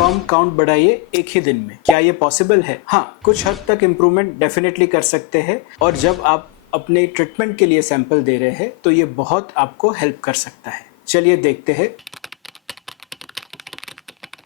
Sperm count बढ़ाइए एक ही दिन में। क्या ये पॉसिबल है? हाँ, कुछ हद तक इम्प्रूवमेंट डेफिनेटली कर सकते हैं, और जब आप अपने ट्रीटमेंट के लिए सैंपल दे रहे हैं तो ये बहुत आपको हेल्प कर सकता है। चलिए देखते हैं।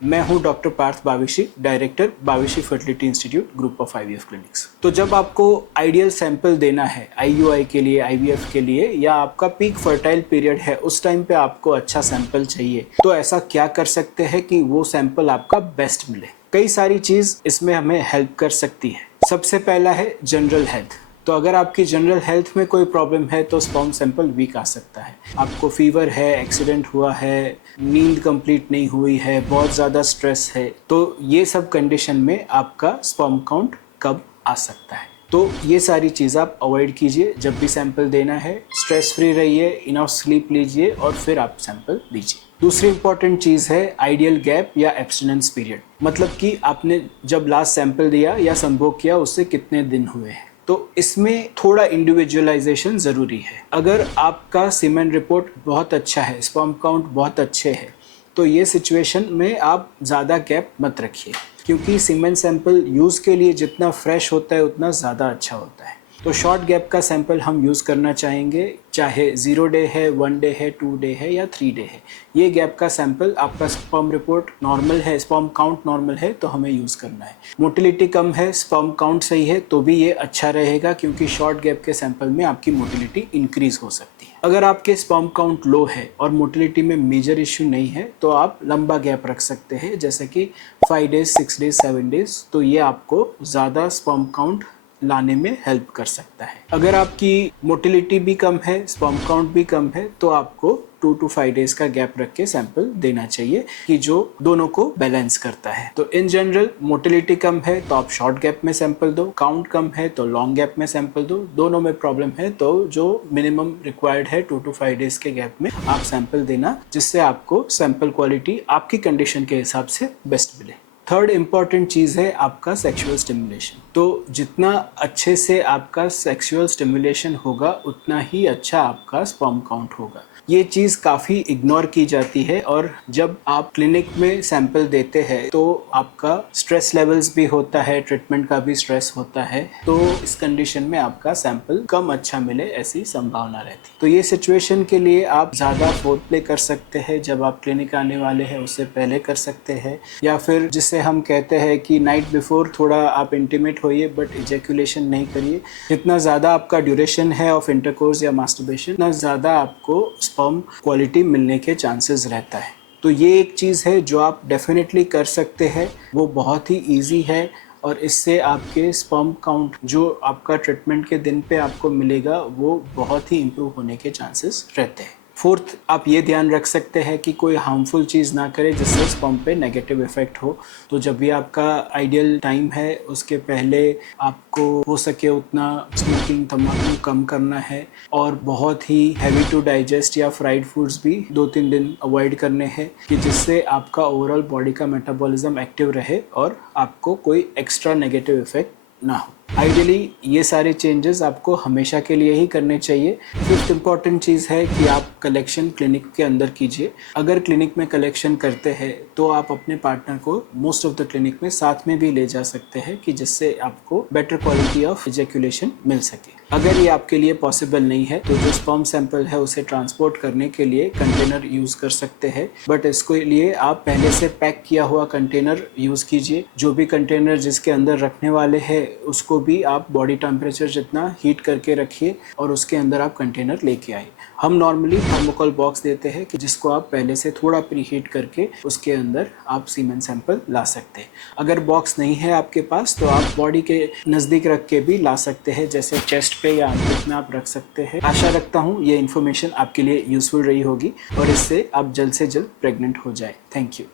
मैं हूं doctor Parth Bavishi, director Bavishi fertility institute, group of IVF clinics. तो जब आपको आइडियल सैंपल देना है आईयूआई के लिए, आईवीएफ के लिए, या आपका पीक फर्टाइल पीरियड है, उस टाइम पे आपको अच्छा सैंपल चाहिए, तो ऐसा क्या कर सकते हैं कि वो सैंपल आपका बेस्ट मिले? कई सारी चीज इसमें हमें हेल्प कर सकती है। सबसे पहला है जनरल हेल्थ। तो अगर आपकी जनरल हेल्थ में कोई प्रॉब्लम है तो स्पर्म सैंपल वीक आ सकता है। आपको फीवर है, एक्सीडेंट हुआ है, नींद कंप्लीट नहीं हुई है, बहुत ज़्यादा स्ट्रेस है, तो ये सब कंडीशन में आपका स्पर्म काउंट कम आ सकता है। तो ये सारी चीज़ आप अवॉइड कीजिए जब भी सैंपल देना है। स्ट्रेस फ्री रहिए, इनफ स्लीप लीजिए और फिर आप सैंपल दीजिए। दूसरी इंपॉर्टेंट चीज़ है आइडियल गैप या एब्स्टिनेंस पीरियड, मतलब कि आपने जब लास्ट सैंपल दिया या संभोग किया उससे कितने दिन हुए हैं। तो इसमें थोड़ा इंडिविजुअलाइजेशन ज़रूरी है। अगर आपका सीमेन रिपोर्ट बहुत अच्छा है, स्पर्म काउंट बहुत अच्छे है, तो ये सिचुएशन में आप ज़्यादा गैप मत रखिए, क्योंकि सीमेन सैंपल यूज़ के लिए जितना फ्रेश होता है उतना ज़्यादा अच्छा होता है। तो शॉर्ट गैप का सैंपल हम यूज़ करना चाहेंगे, चाहे 0 डे है, 1 डे है, 2 डे है या 3 डे है। ये गैप का सैंपल आपका स्पर्म रिपोर्ट नॉर्मल है, स्पर्म काउंट नॉर्मल है, तो हमें यूज़ करना है। मोटिलिटी कम है, स्पर्म काउंट सही है, तो भी ये अच्छा रहेगा, क्योंकि शॉर्ट गैप के सैंपल में आपकी मोटिलिटी इंक्रीज हो सकती है। अगर आपके स्पर्म काउंट लो है और मोटिलिटी में मेजर इश्यू नहीं है, तो आप लंबा गैप रख सकते हैं, जैसे कि 5 डेज, 6 डेज, 7 डेज। तो ये आपको ज़्यादा स्पर्म काउंट लाने में हेल्प कर सकता है। अगर आपकी मोटिलिटी भी कम है, स्पर्म काउंट भी कम है, तो आपको 2 to 5 डेज का गैप रख के सैंपल देना चाहिए, कि जो दोनों को बैलेंस करता है। तो इन जनरल मोटिलिटी कम है तो आप शॉर्ट गैप में सैंपल दो, काउंट कम है तो लॉन्ग गैप में सैंपल दो, दोनों में प्रॉब्लम है तो जो मिनिमम रिक्वायर्ड है 2 to 5 डेज के गैप में आप सैंपल देना, जिससे आपको सैंपल क्वालिटी आपकी कंडीशन के हिसाब से बेस्ट मिले। थर्ड इम्पॉर्टेंट चीज़ है आपका सेक्सुअल स्टिमुलेशन। तो जितना अच्छे से आपका सेक्सुअल स्टिमुलेशन होगा उतना ही अच्छा आपका स्पर्म काउंट होगा। ये चीज़ काफ़ी इग्नोर की जाती है, और जब आप क्लिनिक में सैंपल देते हैं तो आपका स्ट्रेस लेवल्स भी होता है, ट्रीटमेंट का भी स्ट्रेस होता है, तो इस कंडीशन में आपका सैंपल कम अच्छा मिले ऐसी संभावना रहती है। तो ये सिचुएशन के लिए आप ज़्यादा फोर्थ प्ले कर सकते हैं, जब आप क्लिनिक आने वाले हैं उससे पहले कर सकते हैं, या फिर जिसे हम कहते हैं कि नाइट बिफोर थोड़ा आप इंटीमेट होइए बट इजैकुलेशन नहीं करिए। जितना ज़्यादा आपका ड्यूरेशन है ऑफ इंटरकोर्स या मास्टरबेशन, उतना ज़्यादा आपको स्पर्म क्वालिटी मिलने के चांसेस रहता है। तो ये एक चीज़ है जो आप डेफिनेटली कर सकते हैं, वो बहुत ही इजी है, और इससे आपके स्पर्म काउंट जो आपका ट्रीटमेंट के दिन पे आपको मिलेगा वो बहुत ही इम्प्रूव होने के चांसेस रहते हैं। फोर्थ, आप ये ध्यान रख सकते हैं कि कोई हार्मफुल चीज़ ना करें जिससे स्पर्म पे नेगेटिव इफेक्ट हो। तो जब भी आपका आइडियल टाइम है उसके पहले आपको हो सके उतना स्मोकिंग, तंबाकू कम करना है, और बहुत ही हैवी टू डाइजेस्ट या फ्राइड फूड्स भी 2-3 दिन अवॉइड करने हैं, कि जिससे आपका ओवरऑल बॉडी का मेटाबॉलिज्म एक्टिव रहे और आपको कोई एक्स्ट्रा नेगेटिव इफेक्ट ना हो। आइडियली ये सारे चेंजेस आपको हमेशा के लिए ही करने चाहिए। फिफ्थ इम्पॉर्टेंट चीज़ है कि आप कलेक्शन क्लिनिक के अंदर कीजिए। अगर क्लिनिक में कलेक्शन करते हैं तो आप अपने पार्टनर को मोस्ट ऑफ द क्लिनिक में साथ में भी ले जा सकते हैं, कि जिससे आपको बेटर क्वालिटी ऑफ इजैकुलेशन मिल सके। अगर ये आपके लिए पॉसिबल नहीं है तो जो स्पर्म सैंपल है उसे ट्रांसपोर्ट करने के लिए कंटेनर यूज़ कर सकते हैं, बट इसके लिए आप पहले से पैक किया हुआ कंटेनर यूज़ कीजिए। जो भी कंटेनर जिसके अंदर रखने वाले हैं उसको भी आप बॉडी टेम्परेचर जितना हीट करके रखिए, और उसके अंदर आप कंटेनर लेके आइए। हम नॉर्मली थर्मोकोल बॉक्स देते हैं, कि जिसको आप पहले से थोड़ा प्री हीट करके उसके अंदर आप सीमेन सैंपल ला सकते हैं। अगर बॉक्स नहीं है आपके पास तो आप बॉडी के नज़दीक रख के भी ला सकते हैं, जैसे चेस्ट पे या आर्मपिट में आप रख सकते हैं। आशा रखता हूँ ये इन्फॉर्मेशन आपके लिए यूजफुल रही होगी और इससे आप जल्द से जल्द प्रेग्नेंट हो जाए। Thank you.